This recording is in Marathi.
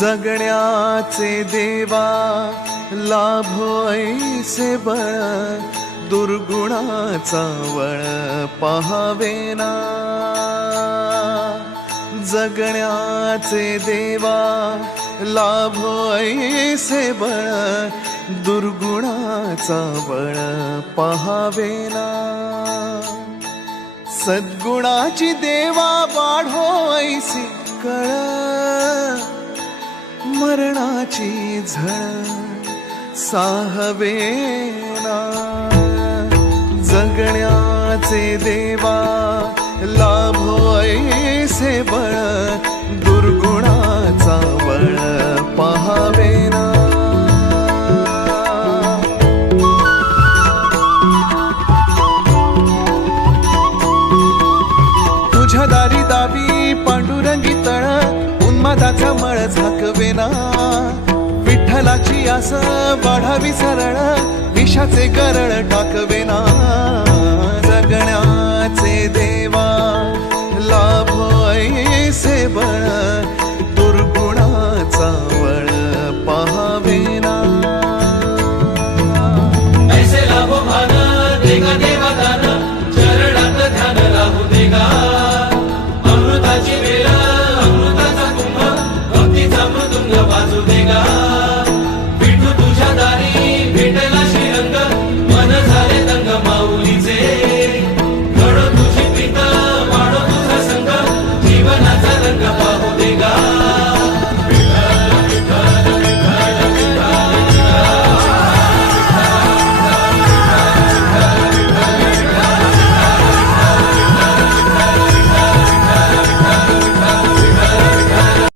जगण्याचे देवा लाभो ऐसे बळ, दुर्गुणाचा वळ पहावेना. जगण्याचे देवा लाभो ऐसे बळ, दुर्गुणाचा बळ पहावेना. सद्गुणाची देवा वाढो ऐसी कळ, मरणाची झळ साहवेना. जगण्याचे देवा लाभो ऐसे बळ, दुर्गुणाचा बळ पहावेना. तुझ्या दारी दावी पांडुरंगी तळ, उन्मादाचा मळ झाकवेना. विठ्ठलाची आस वाढावी सरळ, विषाचे करळ टाकवेना. जगण्याचे देव